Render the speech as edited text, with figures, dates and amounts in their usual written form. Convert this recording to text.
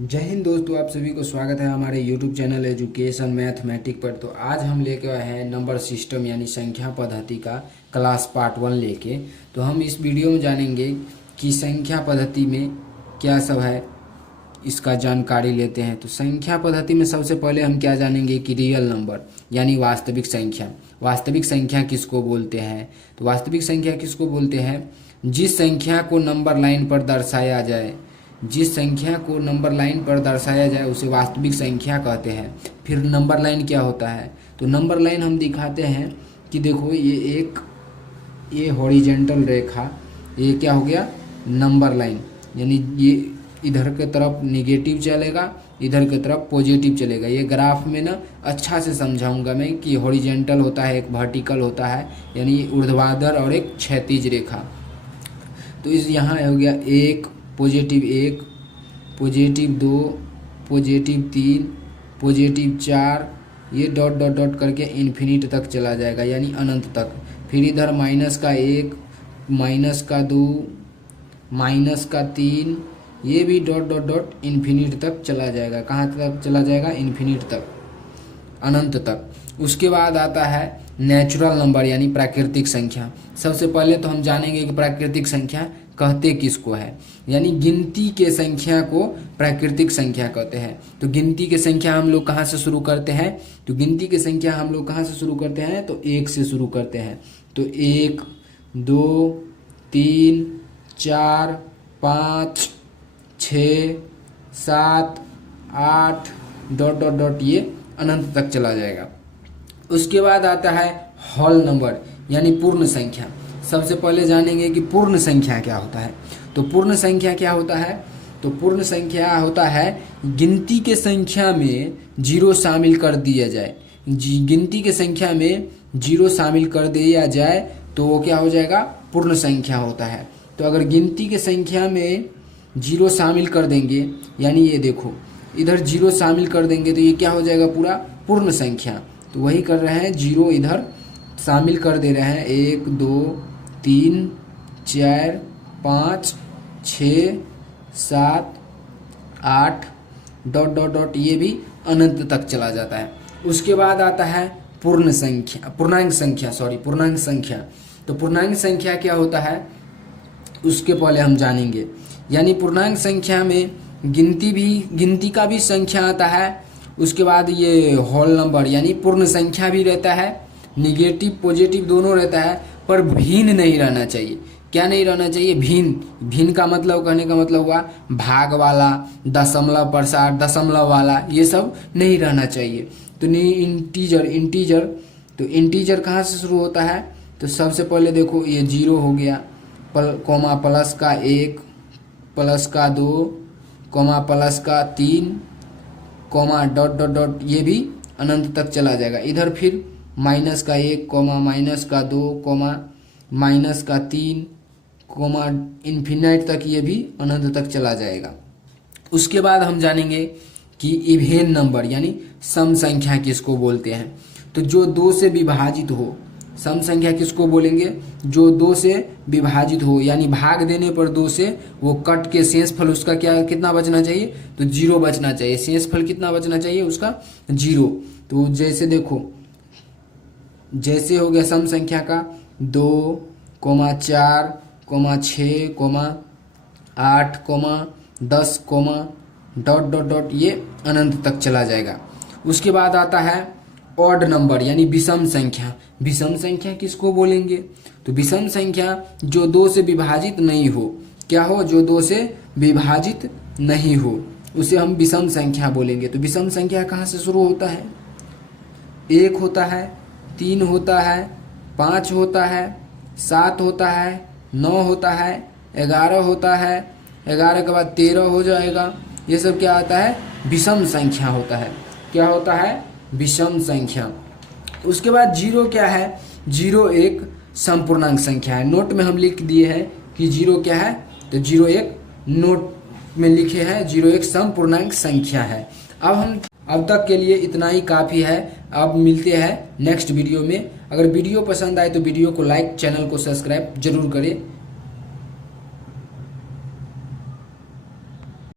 जय हिंद दोस्तों, आप सभी को स्वागत है हमारे YouTube चैनल एजुकेशन मैथमेटिक पर। तो आज हम लेके आए हैं नंबर सिस्टम यानी संख्या पद्धति का क्लास पार्ट 1 लेके। तो हम इस वीडियो में जानेंगे कि संख्या पद्धति में क्या सब है, इसका जानकारी लेते हैं। तो संख्या पद्धति में सबसे पहले हम क्या जानेंगे कि रियल नंबर यानी वास्तविक संख्या। वास्तविक संख्या किसको बोलते हैं? तो वास्तविक संख्या किसको बोलते हैं? जिस संख्या को नंबर लाइन पर दर्शाया जाए, जिस संख्या को नंबर लाइन पर दर्शाया जाए उसे वास्तविक संख्या कहते हैं। फिर नंबर लाइन क्या होता है? तो नंबर लाइन हम दिखाते हैं कि देखो ये हॉरिजेंटल रेखा, ये क्या हो गया? Number line. यानी ये इधर के तरफ निगेटिव चलेगा, इधर की तरफ पॉजिटिव चलेगा। ये ग्राफ में ना अच्छा से समझाऊंगा मैं कि हॉरिजेंटल होता है, एक वर्टिकल होता है, यानी ऊर्ध्वाधर और एक क्षैतिज रेखा। तो इस यहाँ हो गया एक, पॉजिटिव 1, पॉजिटिव 2, पॉजिटिव 3, पॉजिटिव 4, ये डॉट डॉट डॉट करके इन्फिनिट तक चला जाएगा यानी अनंत तक। फिर इधर माइनस का 1, माइनस का 2, माइनस का 3, ये भी डॉट डॉट डॉट इन्फिनिट तक चला जाएगा। कहाँ तक चला जाएगा? इन्फिनिट तक, अनंत तक। उसके बाद आता है नेचुरल नंबर यानी प्राकृतिक संख्या। सबसे पहले तो हम जानेंगे कि प्राकृतिक संख्या कहते किसको है, यानी गिनती के संख्या को प्राकृतिक संख्या कहते हैं। तो गिनती के संख्या हम लोग कहाँ से शुरू करते हैं? तो गिनती के संख्या हम लोग कहाँ से शुरू करते हैं? तो 1 से शुरू करते हैं। तो 1, 2, 3, 4, 5, 6, 7, 8 डॉट डॉट डॉट ये अनंत तक चला जाएगा। उसके बाद आता है होल नंबर यानी पूर्ण संख्या। सबसे पहले जानेंगे कि पूर्ण संख्या क्या होता है। तो पूर्ण संख्या क्या होता है? तो पूर्ण संख्या होता है गिनती के संख्या में जीरो शामिल कर दिया जाए। गिनती के संख्या में जीरो शामिल कर दिया जाए तो वो क्या हो जाएगा? पूर्ण संख्या होता है। तो अगर गिनती के संख्या में जीरो शामिल कर देंगे, यानी ये देखो इधर जीरो शामिल कर देंगे तो ये क्या हो जाएगा? पूरा पूर्ण संख्या। तो वही कर रहे हैं, जीरो इधर शामिल कर दे रहे हैं। 1, 2, 3, 4, 5, 6, 7, 8 डॉट डॉट डॉट ये भी अनंत तक चला जाता है। उसके बाद आता है पूर्ण संख्या, पूर्णांक संख्या, पूर्णांक संख्या। तो पूर्णांक संख्या क्या होता है उसके पहले हम जानेंगे। यानी पूर्णांक संख्या में गिनती का भी संख्या आता है। उसके बाद ये होल नंबर यानी पूर्ण संख्या भी रहता है, निगेटिव पॉजिटिव दोनों रहता है, पर भिन्न नहीं रहना चाहिए। क्या नहीं रहना चाहिए? भिन्न का मतलब, कहने का मतलब हुआ भाग वाला, दशमलव प्रसार, दशमलव वाला, ये सब नहीं रहना चाहिए। तो नहीं इंटीजर तो इंटीजर कहाँ से शुरू होता है? तो सबसे पहले देखो ये 0 हो गया, कोमा प्लस का 1, प्लस का 2, कोमा प्लस का 3, कोमा डॉट डॉट डॉट ये भी अनंत तक चला जाएगा। इधर फिर माइनस का 1, कोमा माइनस का 2, कोमा माइनस का 3, कोमा इन्फिनाइट तक ये भी अनंत तक चला जाएगा। उसके बाद हम जानेंगे कि इवेन नंबर यानी सम संख्या किसको बोलते हैं। तो जो 2 से विभाजित हो, सम संख्या किसको बोलेंगे? जो 2 से विभाजित हो, यानी भाग देने पर 2 से वो कट के शेषफल उसका कितना बचना चाहिए? तो 0 बचना चाहिए। शेषफल कितना बचना चाहिए उसका? 0। तो जैसे देखो, जैसे हो गया सम संख्या का 2, 4, 6, 8, 10, डॉट डॉट डॉट ये अनंत तक चला जाएगा। उसके बाद आता है ऑड नंबर यानी विषम संख्या। विषम संख्या किसको बोलेंगे? तो विषम संख्या जो 2 से विभाजित नहीं हो, क्या हो? जो 2 से विभाजित नहीं हो उसे हम विषम संख्या बोलेंगे। तो विषम संख्या कहाँ से शुरू होता है? 1 होता है, 3 होता है, 5 होता है, 7 होता है, 9 होता है, 11 होता है, 11 के बाद 13 हो जाएगा। ये सब क्या आता है? विषम संख्या होता है। क्या होता है? विषम संख्या। उसके बाद 0 क्या है? 0 एक समपूर्णांक संख्या है। नोट में हम लिख दिए हैं कि 0 क्या है? तो 0 एक नोट में लिखे हैं, 0 एक समपूर्णांक संख्या है। अब तक के लिए इतना ही काफ़ी है। अब मिलते हैं नेक्स्ट वीडियो में। अगर वीडियो पसंद आए तो वीडियो को लाइक, चैनल को सब्सक्राइब जरूर करें।